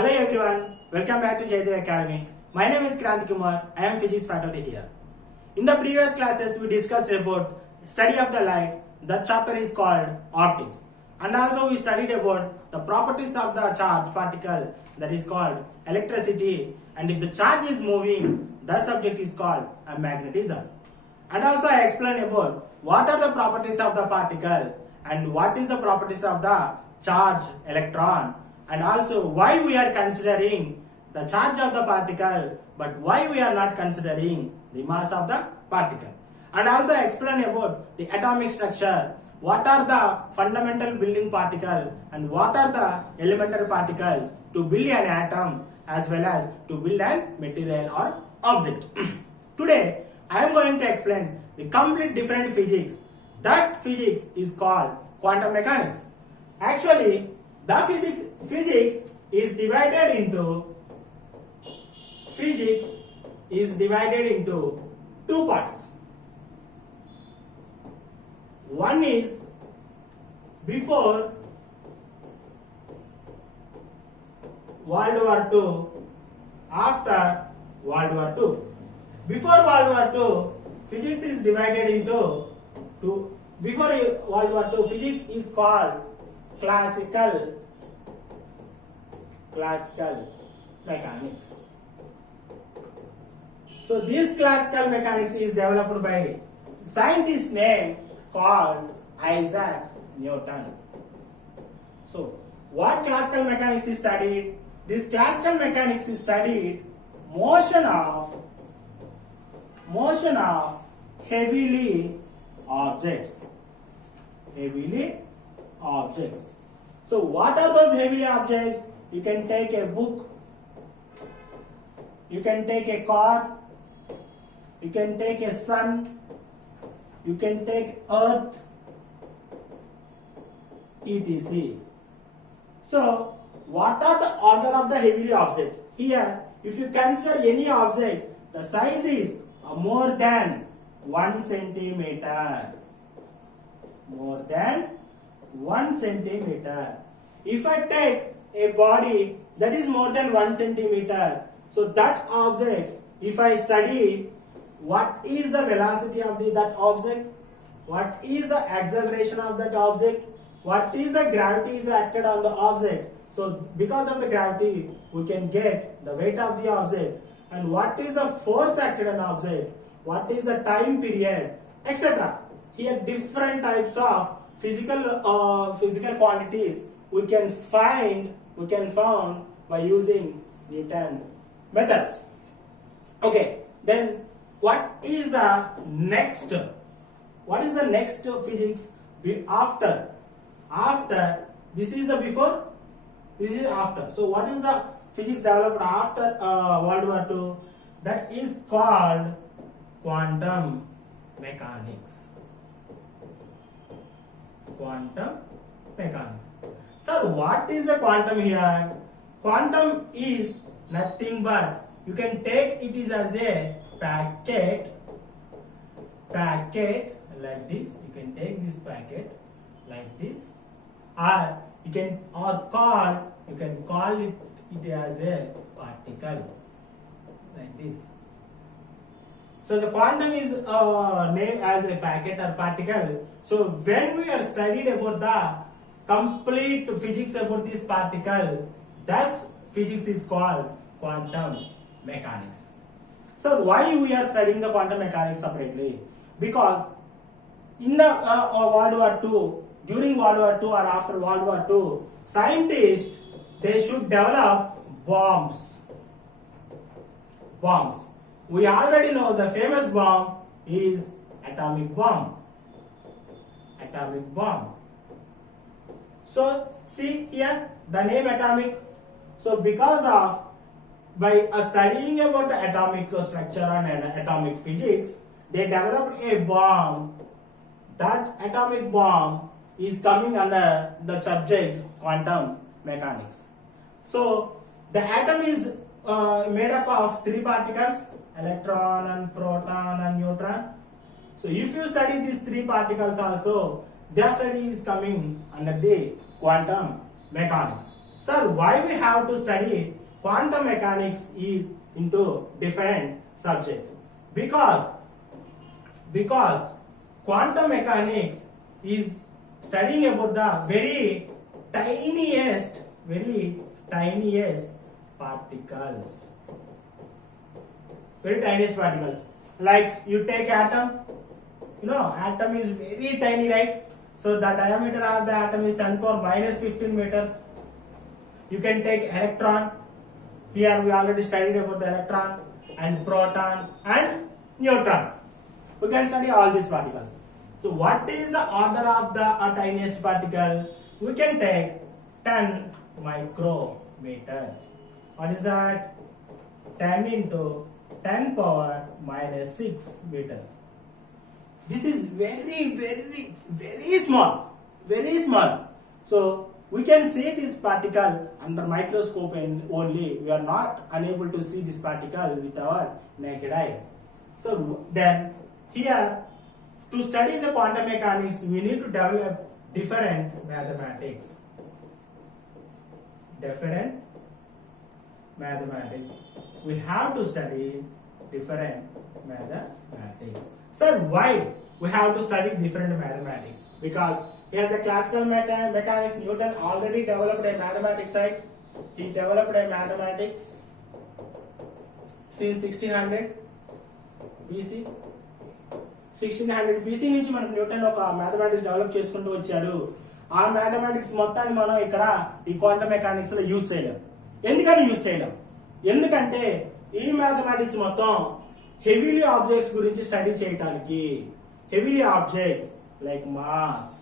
Hello everyone, welcome back to Jayadev Academy. My name is Kranthi. I am physics faculty here. In the previous classes, we discussed about study of the light. That chapter is called optics. And also we studied about the properties of the charged particle, that is called electricity. And if the charge is moving, the subject is called a magnetism. And also I explained about what are the properties of the particle and what is the properties of the charged electron, and also why we are considering the charge of the particle but why we are not considering the mass of the particle. And also explain about the atomic structure, what are the fundamental building particle and what are the elementary particles to build an atom as well as to build an material or object. Today I am going to explain the complete different physics. That physics is called quantum mechanics. Actually, the physics is divided into two parts. One is before World War II, after World War II. Before World War II, physics is divided into two. Before World War II, physics is called classical mechanics. So this classical mechanics is developed by scientist name called Isaac Newton. So what classical mechanics is studied? This classical mechanics is studied motion of heavily objects. So what are those heavy objects? You can take a book, you can take a car, you can take a sun, you can take earth, etc. So what are the order of the heavy object? Here, if you consider any object, the size is more than 1 centimeter. More than 1 centimeter. If I take a body that is more than 1 centimeter, so that object, if I study what is the velocity of that object, what is the acceleration of that object, what is the gravity is acted on the object. So because of the gravity, we can get the weight of the object, and what is the force acted on the object, what is the time period, etc. Here different types of physical quantities we can found by using Newton methods. Okay, then what is the next physics after this is the before, this is after. So what is the physics developed after World War II? That is called quantum mechanics. Sir, what is the quantum here? Quantum is nothing but, you can take it is as a packet like this. You can take this packet like this, or you can call it as a particle like this. So the quantum is named as a packet or particle. So when we are studied about the complete physics about this particle, thus physics is called quantum mechanics. So why we are studying the quantum mechanics separately? Because in the World War II, during World War II or after World War II, scientists, they should develop bombs. We already know the famous bomb is atomic bomb. So see here the name atomic. So because of by studying about the atomic structure and atomic physics, they developed a bomb. That atomic bomb is coming under the subject quantum mechanics. So the atom is made up of three particles, electron and proton and neutron. So if you study these three particles also, their study is coming under the quantum mechanics. Sir, why we have to study quantum mechanics is into different subject? Because quantum mechanics is studying about the very tiniest particles. Very tiniest particles. Like you take atom, atom is very tiny, right? So the diameter of the atom is 10 power minus 15 meters. You can take electron. Here we already studied about the electron and proton and neutron. We can study all these particles. So what is the order of the tiniest particle? We can take 10 micrometers. What is that? 10 into 10 power minus 6 meters. This is very small. Very small. So we can see this particle under microscope and only. We are not unable to see this particle with our naked eye. So then here, to study the quantum mechanics, we need to develop different mathematics. We have to study different mathematics. Sir, why we have to study different mathematics? Because here the classical mechanics, Newton already developed a mathematics side. He developed a mathematics since 1600 BC. 1600 BC నుంచి మనకు Newton ఒక mathematics develop చేసుకుంటూ వచ్చాడు. ఆ mathematics మొత్తాన్ని మనం ఇక్కడ ఈ క్వాంటమ్ మెకానిక్స్ లో యూజ్ చేయలేం. ఎందుకని యూజ్ చేయలేం? ఎందుకంటే ఈ మ్యాథమెటిక్స్ మొత్తం హెవీలీ ఆబ్జెక్ట్స్ గురించి స్టడీ చేయడానికి. Heavily objects like mass,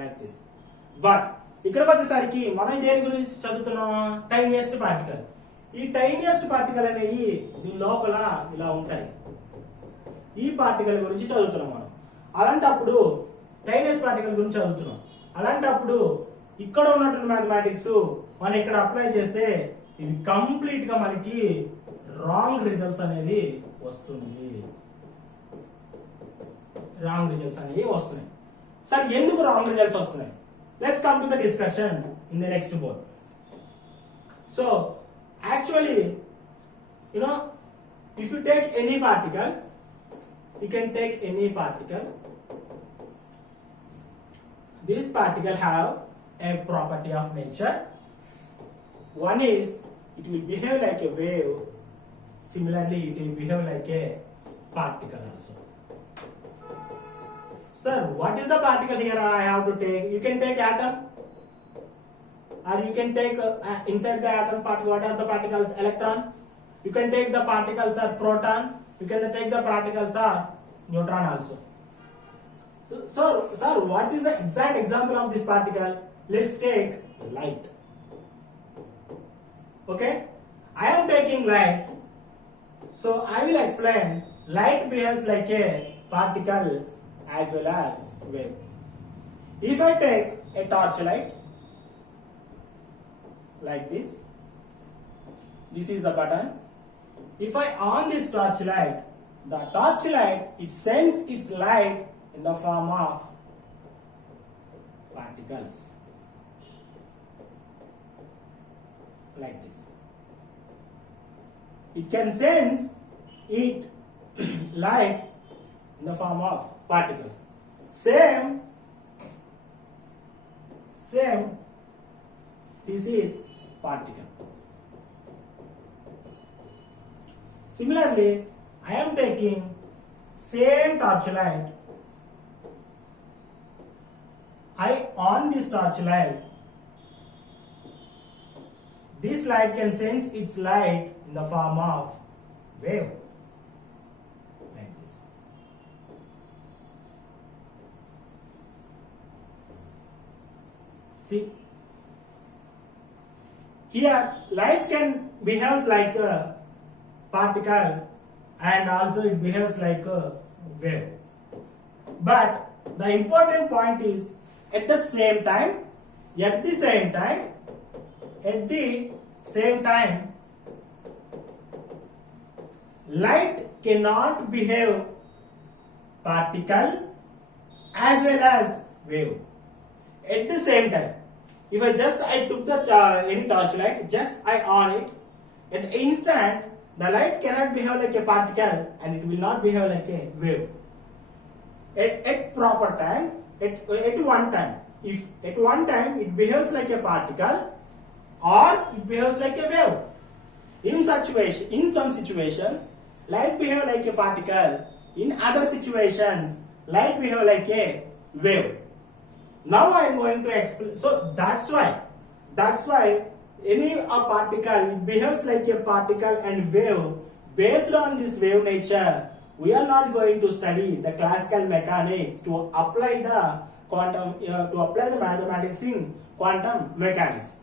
like this. But ఇక్కడికి వచ్చేసరికి మనం దేని గురించి చదువుతున్నాం? Tiniest particle. ఈ టైనియస్ట్ పార్టికల్ అనేవి దీని లోపల ఇలా ఉంటాయి. ఈ పార్టికల్ గురించి చదువుతున్నాం మనం. అలాంటప్పుడు టైనియస్ట్ పార్టికల్ గురించి చదువుతున్నాం. అలాంటప్పుడు ఇక్కడ ఉన్నటువంటి మ్యాథమెటిక్స్ మనం ఇక్కడ అప్లై చేస్తే ఇది కంప్లీట్ గా మనకి రాంగ్ రిజల్ట్స్ అనేది వస్తుంది. రాంగ్ రిజల్ట్స్ అనేవి వస్తున్నాయి. సార్ ఎందుకు రాంగ్ రిజల్ట్స్ వస్తున్నాయి? Let's come to the discussion in the next board. So actually if you take any particle, you can take any particle. This particle have a property of nature. One is it will behave like a wave. Similarly, it will behave like a particle also. Sir, what is the particle here I have to take? You can take atom, or you can take inside the atom particle. What are the particles? Electron. You can take the particles are proton. You can take the particles are neutron also. So, sir, what is the exact example of this particle? Let's take light. Okay, I am taking light. So I will explain. Light behaves like a particle as well as wave. If I take a torchlight like this is the button. If I on this torchlight, the torchlight it sends its light in the form of particles like this. It can sense it light in the form of particles. Same, this is particle. Similarly, I am taking same torchlight. I on this torchlight. This light can sense its light in the form of wave like this. See, here light can behaves like a particle and also it behaves like a wave. But the important point is at the same time, light cannot behave particle as well as wave at the same time. if I took the any torchlight, just I on it, at the instant the light cannot behave like a particle and it will not behave like a wave. At proper time, at one time, if at one time it behaves like a particle or it behaves like a wave. In some situations, light behave like a particle. In other situations, light behave like a wave. Now I am going to explain. So that's why any a particle behaves like a particle and wave. Based on this wave nature, we are not going to study the classical mechanics to apply the mathematics in quantum mechanics.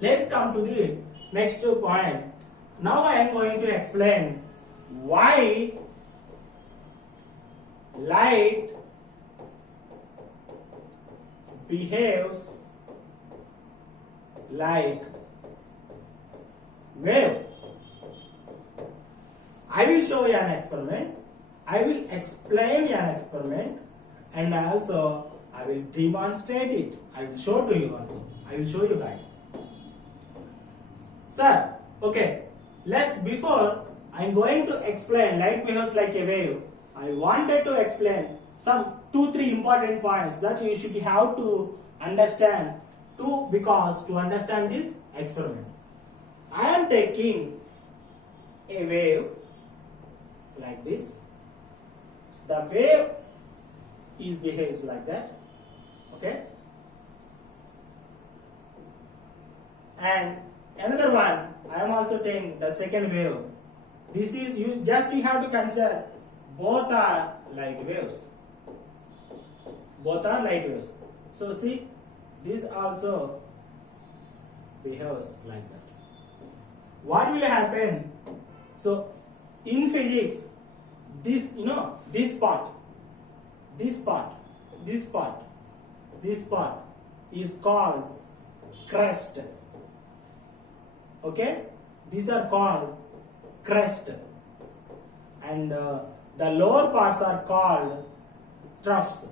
Let's come to the next point. Now I am going to explain why light behaves like wave. I will show you an experiment. I will explain an experiment, and also I will demonstrate it. I will show to you also. I will show you guys. Sir, okay. Before I am going to explain light behaves like a wave, I wanted to explain some 2-3 important points that you should have to understand to understand this experiment. I am taking a wave like this. The wave behaves like that. Okay. And another one, I am also taking the second wave. This is you have to consider both are light waves. Both are light waves. So see, this also behaves like that. What will happen? So in physics, this part is called crest. Okay, these are called crest, and the lower parts are called troughs. Troughs.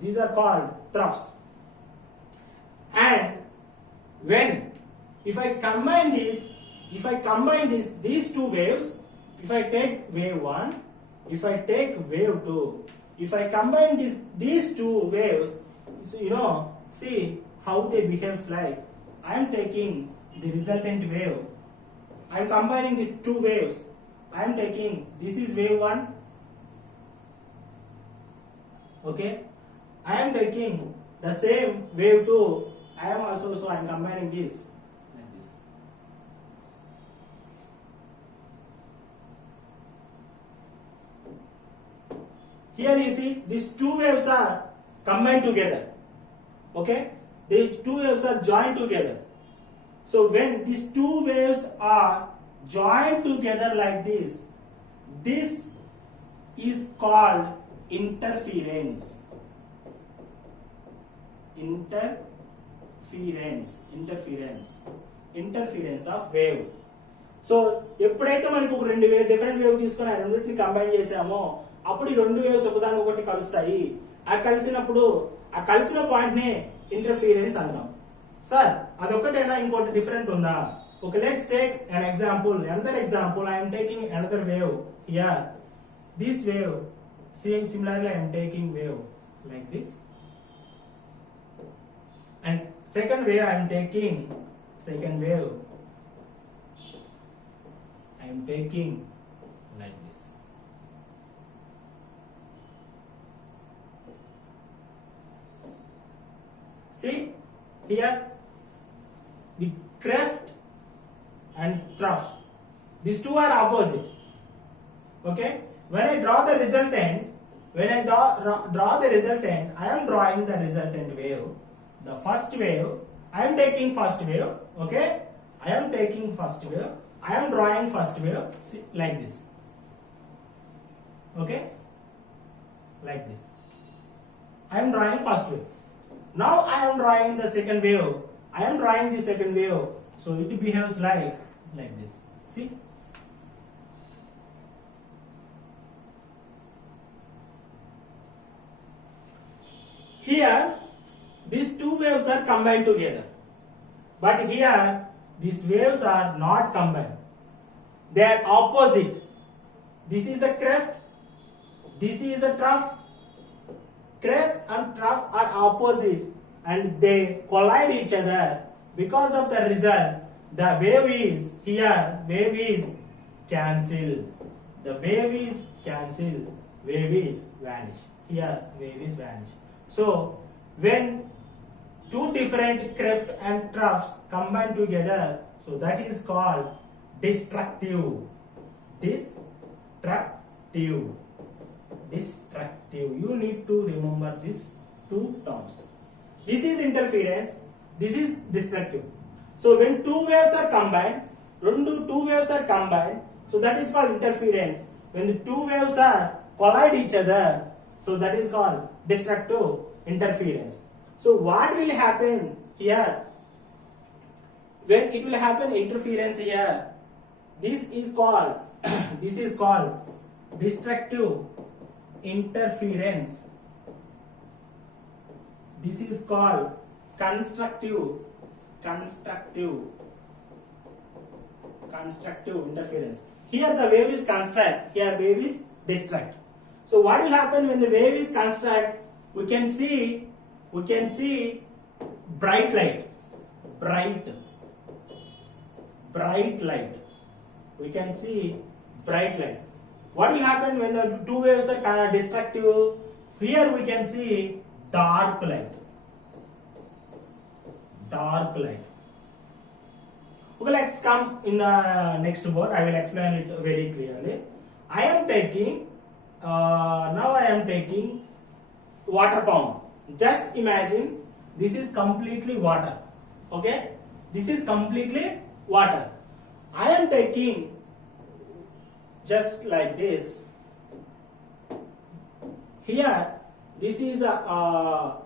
These are called troughs. And if I combine these two waves, if I take wave 1, if I take wave 2, if I combine these two waves, so see how they behave like. I am taking the resultant wave. I am combining these two waves. I am taking, this is wave 1. Okay. I am taking the same wave 2. I am combining this like this. Here you see these two waves are combined together. Okay, the two waves are joined together. So when these two waves are joined together like this is called interference. Interference of wave. So ఎప్పుడైతే మనకు ఒక రెండు different wave తీసుకొని ఆ రెండింటిని combine చేసామో అప్పుడు ఈ రెండు వేవ్స్ ఒకదానికొకటి కలుస్తాయి. ఆ కలిసిన పాయింట్ ని ఇంటర్ఫీరెన్స్ అంటాం. సార్ అదొక్కటేనా, ఇంకోటి డిఫరెంట్ ఉందా? Okay, let's take an example. Another example, I am taking another wave here. This wave, similarly I am taking wave like this. And second wave I am taking like this. See here the crest and troughs. These two are opposite. Okay. When I draw the resultant, I am drawing the resultant wave. The first wave, I am taking first wave. Okay. I am taking first wave. I am drawing first wave like this. Okay. Like this. I am drawing first wave. Now I am drawing the second wave. I am drawing the second wave. So it behaves like this. See? here these two waves are combined together, but here these waves are not combined. They are opposite. This is the cleft, this is the trough. Cleft and trough are opposite and they collide each other. Because of the result, the wave is here, wave is cancelled. The wave is cancelled, wave is vanish. Here wave is vanish. So when two different cleft and troughs combine together, so that is called destructive. Destructive. You need to remember these two terms. This is interference, this is destructive. So when two waves are combined, so that is called interference. When the two waves are collide each other, so that is called destructive interference. So what will happen here? When it will happen interference here, this is called destructive interference. This is called constructive interference. Here the wave is construct, here wave is destruct. So what will happen when the wave is construct? We can see bright light. We can see bright light. What will happen when the two waves are kind of destructive? Here we can see dark light. Okay, let's come in the next board. I will explain it very clearly. I am taking water pump. Just imagine this is completely water. Okay, this is completely water. I am taking just like this. Here, this is the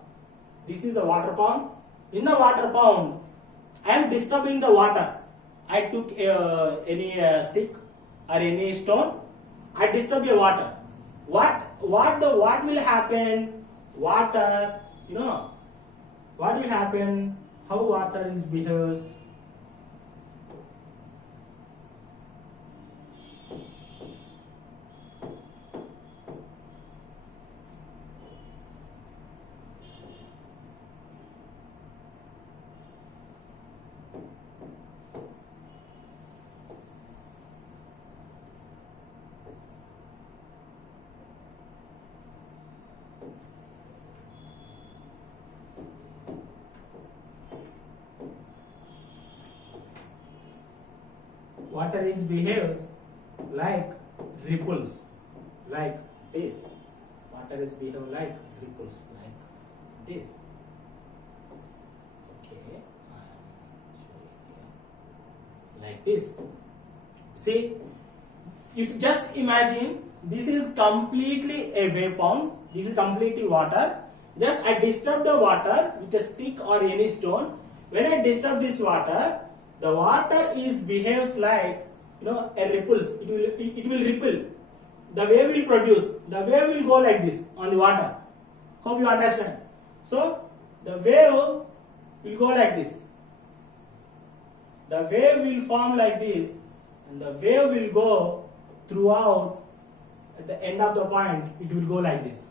water pump. In the water pump, I am disturbing the water. I took any stick or any stone. I disturb the water. What will happen? Water, what will happen? How water is behaves? Water is behaves like ripples, like this. Water is behave like ripples, like this. Okay, like this. See, if just imagine this is completely a wave pump, this is completely water. Just I disturb the water with a stick or any stone. When I disturb this water, the water is behaves like a ripples. It will ripple. The wave will produce. The wave will go like this on the water. Hope you understand. So the wave will go like this. The wave will form like this, and the wave will go throughout. At the end of the point, it will go like this.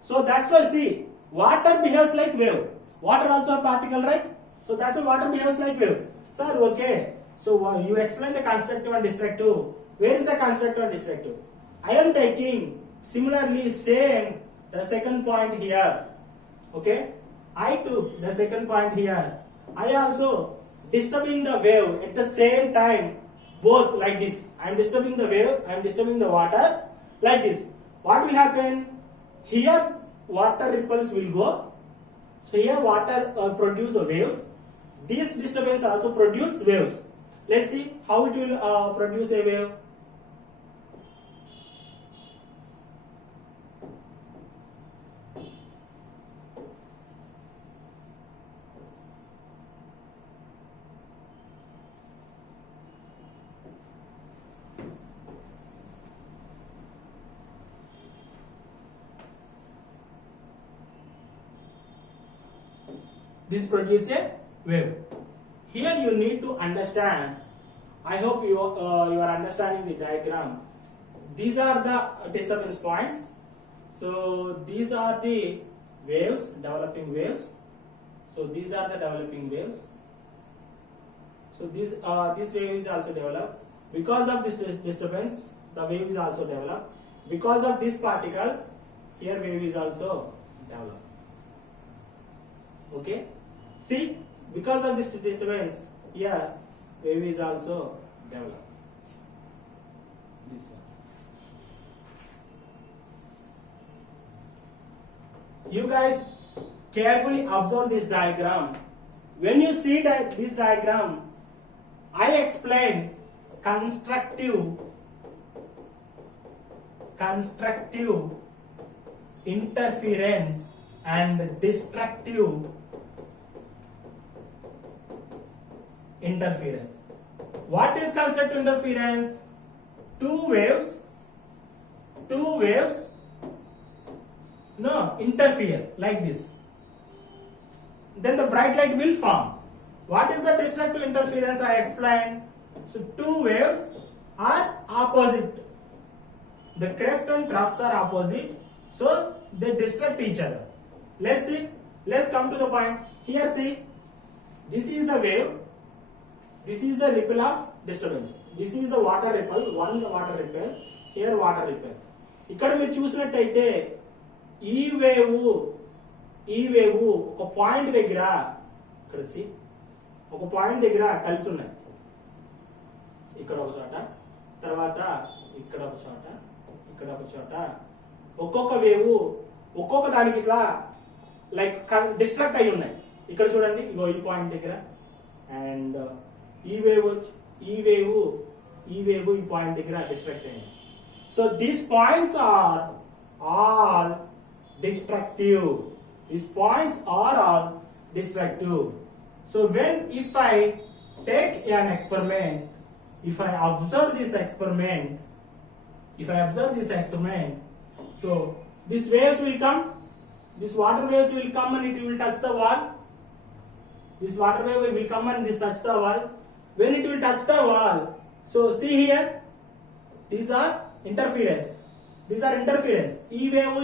So that's why see, water behaves like wave. Water also a particle, right? So that's why water behaves like wave. Sir, okay. So you explain the constructive and destructive. Where is the constructive and destructive? I am taking similarly same the second point here. Okay. I took the second point here. I also disturbing the wave at the same time, both like this. I am disturbing the wave. I am disturbing the water like this. What will happen? Here water ripples will go. So here water produce waves. This disturbance also produce waves. Let's see how it will produce a wave. This produces a wave. Here you need to understand. I hope you are understanding the diagram. These are the disturbance points. So these are the waves, developing waves. So these are the developing waves. So this wave is also developed. Because of this disturbance, the wave is also developed. Because of this particle, here wave is also developed. Okay? See, because of this disturbance, here wave is also developed. This one. You guys carefully observe this diagram. When you see that this diagram, I explain constructive interference and destructive interference. What is constructive interference? Two waves interfere like this. Then the bright light will form. What is the destructive interference? I explained. So two waves are opposite. The cleft and troughs are opposite. So they destruct each other. Let's see. Let's come to the point. Here see. This is the wave. This is the ripple of disturbance. This is the water ripple. One water ripple. Here water ripple. ఇక్కడ మీరు చూసినట్టయితే ఈ wave ఒక point దగ్గర ఇక్కడ C ఒక point దగ్గర కలిసి ఉన్నాయి. ఇక్కడ ఒక చోట, తర్వాత ఇక్కడ ఒక చోట, ఇక్కడ ఒక చోట. ఒక్కొక్క వేవ్ ఒక్కొక్క దానికి ఇట్లా లైక్ డిస్ట్రాక్ట్ అయి ఉన్నాయి. ఇక్కడ చూడండి, ఇగో ఈ పాయింట్ దగ్గర. అండ్ ఈ వేవ్ ఈ పాయింట్ దగ్గర డిస్ట్రాక్ట్ అయింది. So these points are all destructive. These points are all destructive. So if I take an experiment, if I observe this experiment, so these waves will come, these water waves will come and it will touch the wall. This water wave will come and this touch the wall. When it will touch the wall, so see here, these are interference. ఈ wave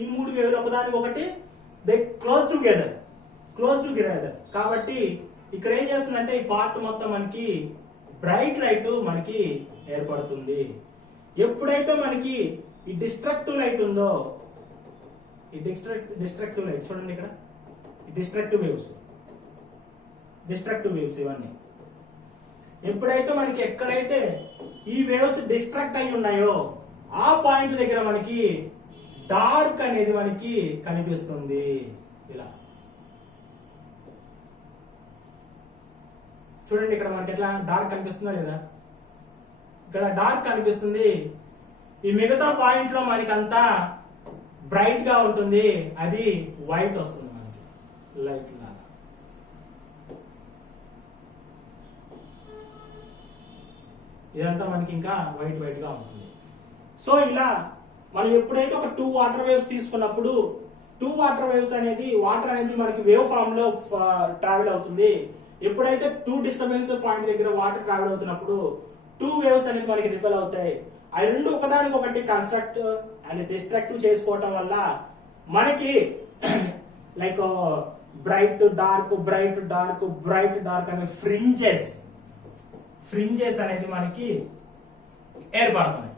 ఈ మూడు వేవ్లు ఒకదానికి ఒకటి they close together. కాబట్టి ఇక్కడ ఏం చేస్తుందంటే ఈ పార్ట్ మొత్తం మనకి బ్రైట్ లైట్ మనకి ఏర్పడుతుంది. ఎప్పుడైతే మనకి ఈ డిస్ట్రక్టివ్ లైట్ ఉందో, ఈ డిస్ట్రక్టివ్ లైట్ చూడండి ఇక్కడ, ఈ డిస్ట్రక్టివ్ వేవ్స్ ఇవన్నీ ఎప్పుడైతే మనకి ఎక్కడైతే ఈ వేవ్స్ డిస్ట్రాక్ట్ అయి ఉన్నాయో ఆ పాయింట్ దగ్గర మనకి డార్క్ అనేది మనకి కనిపిస్తుంది. ఇలా చూడండి, ఇక్కడ మనకి ఎట్లా డార్క్ కనిపిస్తుందా లేదా? ఇక్కడ డార్క్ కనిపిస్తుంది. ఈ మిగతా పాయింట్ లో మనకి అంతా బ్రైట్ గా ఉంటుంది, అది వైట్ వస్తుంది మనకి లైట్ లాగా. ఇదంతా మనకి ఇంకా వైట్ గా ఉంటుంది. సో ఇలా మనం ఎప్పుడైతే ఒక 2 వాటర్ వేవ్స్ తీసుకున్నప్పుడు 2 వాటర్ వేవ్స్ అనేది వాటర్ అనేది మనకి వేవ్ ఫామ్ లో ట్రావెల్ అవుతుంది. ఎప్పుడైతే 2 డిస్టర్బెన్స్ పాయింట్ దగ్గర వాటర్ ట్రావెల్ అవుతున్నప్పుడు 2 వేవ్స్ అనేది మనకి రిపెల్ అవుతాయి. అవి రెండు ఒకదానికి ఒకటి కన్స్ట్రక్ట్ అండ్ డిస్ట్రక్టివ్ చేసుకోవటం వల్ల మనకి లైక్ బ్రైట్ డార్క్ అనే ఫ్రింజెస్ అనేది మనకి ఏర్పడుతున్నాయి.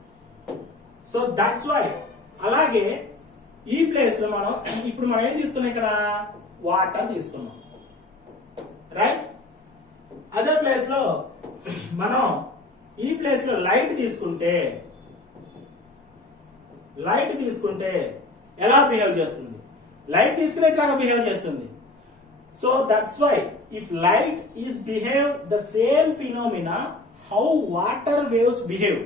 So that's why. అలాగే ఈ ప్లేస్ లో ఇప్పుడు మనం ఏం తీసుకున్నాం, ఇక్కడ వాటర్ తీసుకున్నాం, రైట్? అదే ప్లేస్ లో మనం ఈ ప్లేస్ లో లైట్ తీసుకుంటే ఎలా బిహేవ్ చేస్తుంది? లైట్ తీసుకుని ఎట్లాగా బిహేవ్ చేస్తుంది. So that's why if light is behave the same phenomena how water waves behave.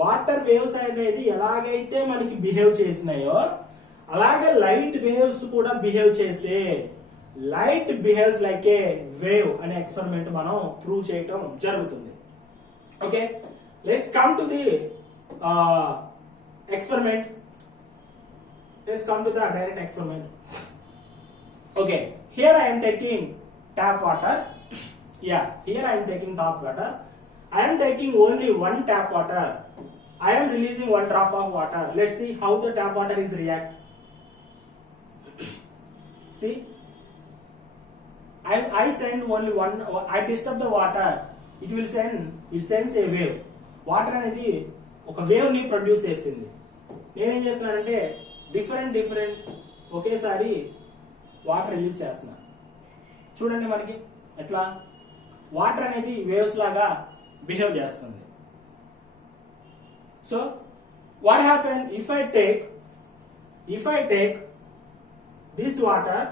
Water waves అనేది ఎలాగైతే మనకి బిహేవ్ చేసినాయో అలాగే లైట్ వేవ్స్ కూడా బిహేవ్ చేస్తే light behaves like a wave అనే ఎక్స్పెరిమెంట్ మనం ప్రూవ్ చేయటం జరుగుతుంది. Okay, let's come to the experiment. Let's come to the direct experiment. Okay, here I am taking tap water. Yeah, here I am taking tap water. I am taking only one tap water. I am releasing one drop of water. Let's see how the tap water is react. See, I send only one. I disturb the water. It sends a wave. Water అనేది ఒక wave ని produce చేసింది. నేనేం చేస్తున్నానంటే different ఒకేసారి water release చేస్తున్నా. చూడండి మనకి ఎట్లా వాటర్ అనేది వేవ్స్ లాగా బిహేవ్ చేస్తుంది. So what happen if I take this water,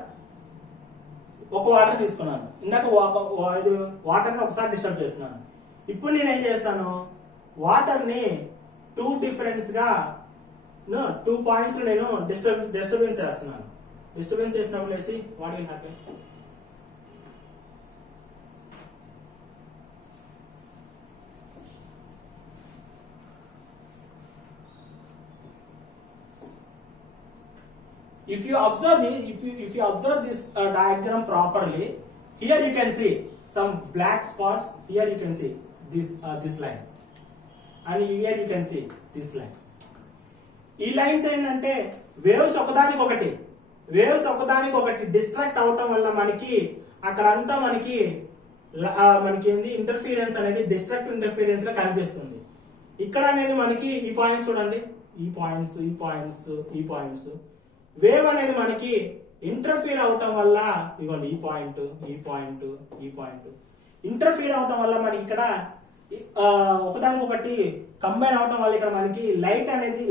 ఒక వాటర్ తీసుకున్నాను, ఇందాక వాటర్ని ఒకసారి డిస్టర్బ్ చేస్తున్నాను. ఇప్పుడు నేను ఏం చేస్తాను, వాటర్ని టూ పాయింట్స్ నేను డిస్టర్బెన్స్ చేస్తున్నాను. డిస్టర్బెన్స్ చేసినప్పుడు let's see what will happen. If you observe this diagram properly, here you can see some black spots. Here you can see this line, and here you can see this line. ఈ lines ఏంటంటే waves ఒకదానికొకటి distract అవటం వల్ల మనకి అక్కడంతా మనకి ఏంది interference అనేది డిస్ట్రక్టివ్ ఇంటర్ఫీరెన్స్ గా కనిపిస్తుంది. ఇక్కడ అనేది మనకి ఈ పాయింట్స్ చూడండి, ఈ పాయింట్స్ వేవ్ అనేది మనకి ఇంటర్ఫీర్ అవటం వల్ల ఇదిగోండి ఈ పాయింట్ ఇంటర్ఫీర్ అవటం వల్ల మనకి ఇక్కడ ఒకదానికొకటి కంబైన్ అవటం వల్ల ఇక్కడ మనకి లైట్ అనేది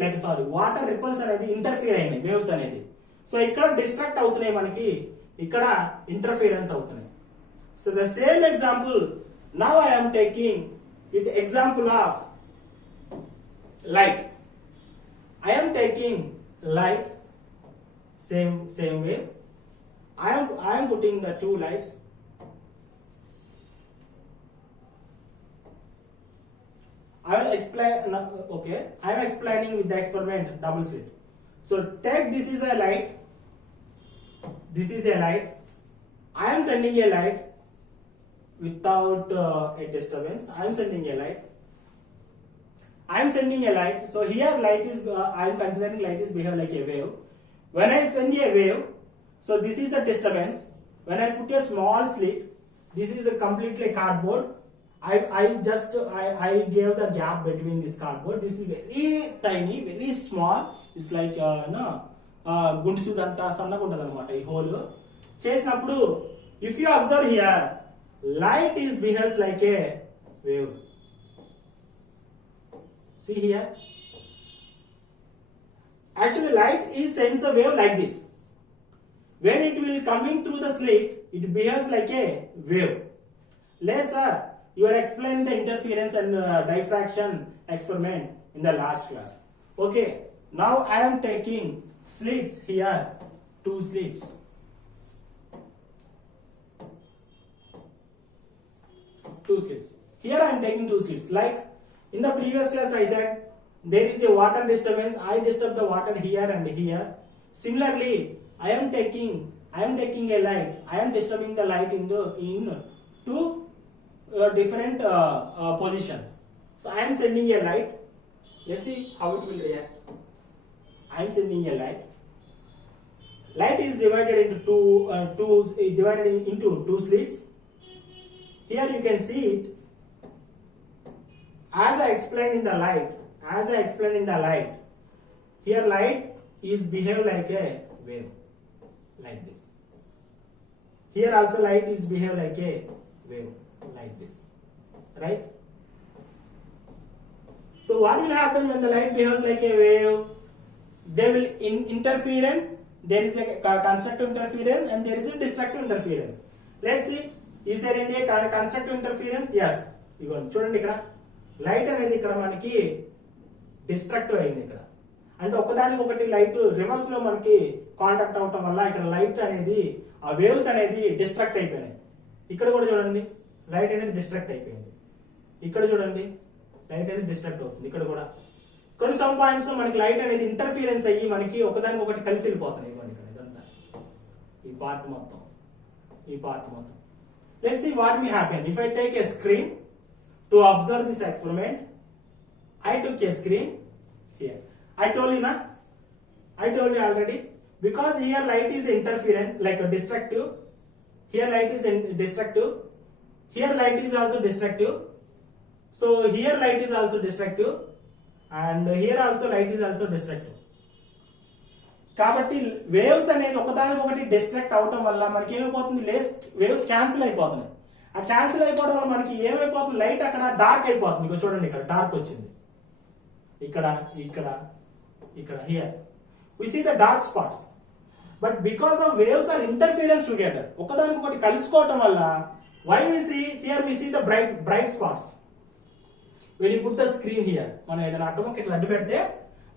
వాటర్ రిపల్స్ అనేది ఇంటర్ఫీర్ అయినాయి వేవ్స్ అనేది. సో ఇక్కడ డిస్ట్రాక్ట్ అవుతున్నాయి, మనకి ఇక్కడ ఇంటర్ఫీరెన్స్ అవుతున్నాయి. So the same example now I am taking with example of light. I am taking light, same way. I am putting the two lights. I will explain. Okay, I am explaining with the experiment double slit. So take this is a light. I am sending a light without a disturbance. I am sending a light. So here light is I am considering light is behave like a wave. When I send a wave, so this is the disturbance. When I put a small slit, this is a completely cardboard. I gave the gap between this cardboard. This is very tiny, very small. It's like గుండు సుదంతా సన్నగా ఉంటుంది అనమాట ఈ whole. చేసినప్పుడు if you observe here, light is behaves like a wave. See here. Actually, light sends the wave like this. When it will coming through the slit, it behaves like a wave. Later, you are explaining the interference and diffraction experiment in the last class. Okay, now I am taking slits here, two slits. Here I am taking two slits. Like in the previous class, I said there is a water disturbance. I disturb the water here and here. Similarly, I am taking a light. I am disturbing the light in two different positions. So I am sending a light. Let's see how it will react. I am sending a light. Light is divided into two slits. Here you can see it. As I explained in the light, here light is behave like a wave, like this. Here also light is behave like a wave, like this, right? So what will happen when the light behaves like a wave? There will interference. There is a constructive interference and there is a destructive interference. Let's see, is there any constructive interference? Yes. చూడండి ఇక్కడ light అనేది ఇక్కడ మనకి destructive అయింది. ఇక్కడ అంటే ఒకదానికొకటి light reverse లో మనకి కాంటాక్ట్ అవటం వల్ల ఇక్కడ లైట్ అనేది ఆ వేవ్స్ అనేది డిస్ట్రాక్ట్ అయిపోయినాయి. ఇక్కడ కూడా చూడండి లైట్ అనేది డిస్ట్రాక్ట్ అయిపోయింది. ఇక్కడ చూడండి లైట్ అనేది డిస్ట్రాక్ట్ అవుతుంది. ఇక్కడ కూడా కొన్ని సమ్ పాయింట్స్ లో మనకి లైట్ అనేది ఇంటర్ఫీరెన్స్ అయ్యి మనకి ఒకదానికొకటి కలిసి వెళ్ళిపోతున్నాయి. ఇక్కడ ఇదంతా ఈ part మొత్తం. Let's see what will happen if I take a screen to observe this experiment. I took a screen here. I told you already, because here light is interference, like a destructive. Here light is destructive. Here light is also destructive. So here light is also destructive, and here also light is also destructive. కాబట్టి waves అనేది ఒకదానికొకటి distract అవటం వల్ల మనకి ఏమైపోతుంది, waves cancel అయిపోతున్నాయి. ఆ cancel అయిపోవడం వల్ల మనకి ఏమైపోతుంది, లైట్ అక్కడ డార్క్ అయిపోతుంది. ఇక చూడండి, ఇక్కడ డార్క్ వచ్చింది, ఇక్కడ here we see the dark spots. But because of waves or interference together, ఒకదానికొకటి కలుసుకోవటం వల్ల why we see here we see the bright spots. When you put the screen here, మనం ఏదైనా అడ్డం ఇట్లా అడ్డు పెడితే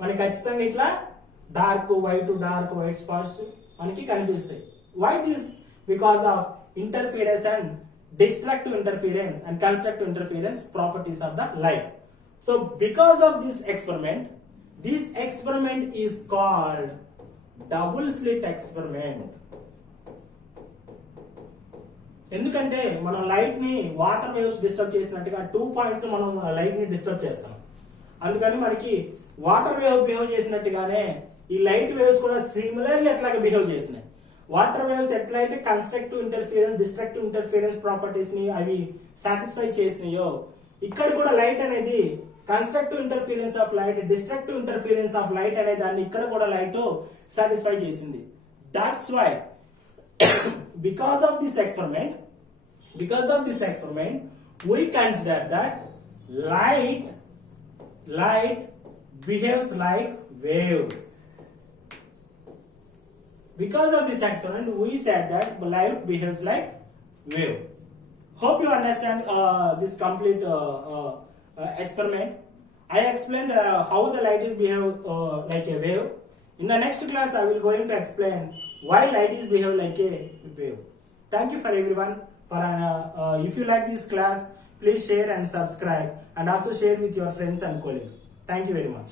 మనకి ఖచ్చితంగా ఇట్లా డార్క్ వైట్ స్పాట్స్ మనకి కనిపిస్తాయి. Why this? Because of interference and destructive interference and constructive interference properties of the light. So because of this experiment is called double slit experiment. ఎందుకంటే మనం లైట్ ని వాటర్ వేవ్స్ డిస్టర్బ్ చేసినట్టుగా 2 points మనం light ని disturb చేస్తాం. అందుకని మనకి water wave behave చేసినట్టుగానే ఈ లైట్ వేవ్స్ కూడా సిమిలర్లీ ఎట్లాగా బిహేవ్ చేసినాయి. వాటర్ వేవ్స్ ఎట్లయితే constructive interference, destructive interference properties ని అవి సాటిస్ఫై చేసినాయో, ఇక్కడ కూడా లైట్ అనేది constructive interference of light, destructive interference of light అనే దాన్ని ఇక్కడ కూడా లైట్ సాటిస్ఫై చేసింది. That's why because of this experiment we consider that light behaves like wave. Because of this experiment we said that light behaves like wave. Hope you understand this complete experiment. I explained how the light is behave like a wave. In the next class I will going to explain why light is behave like a wave. Thank you for everyone. If you like this class, please share and subscribe, and also share with your friends and colleagues. Thank you very much.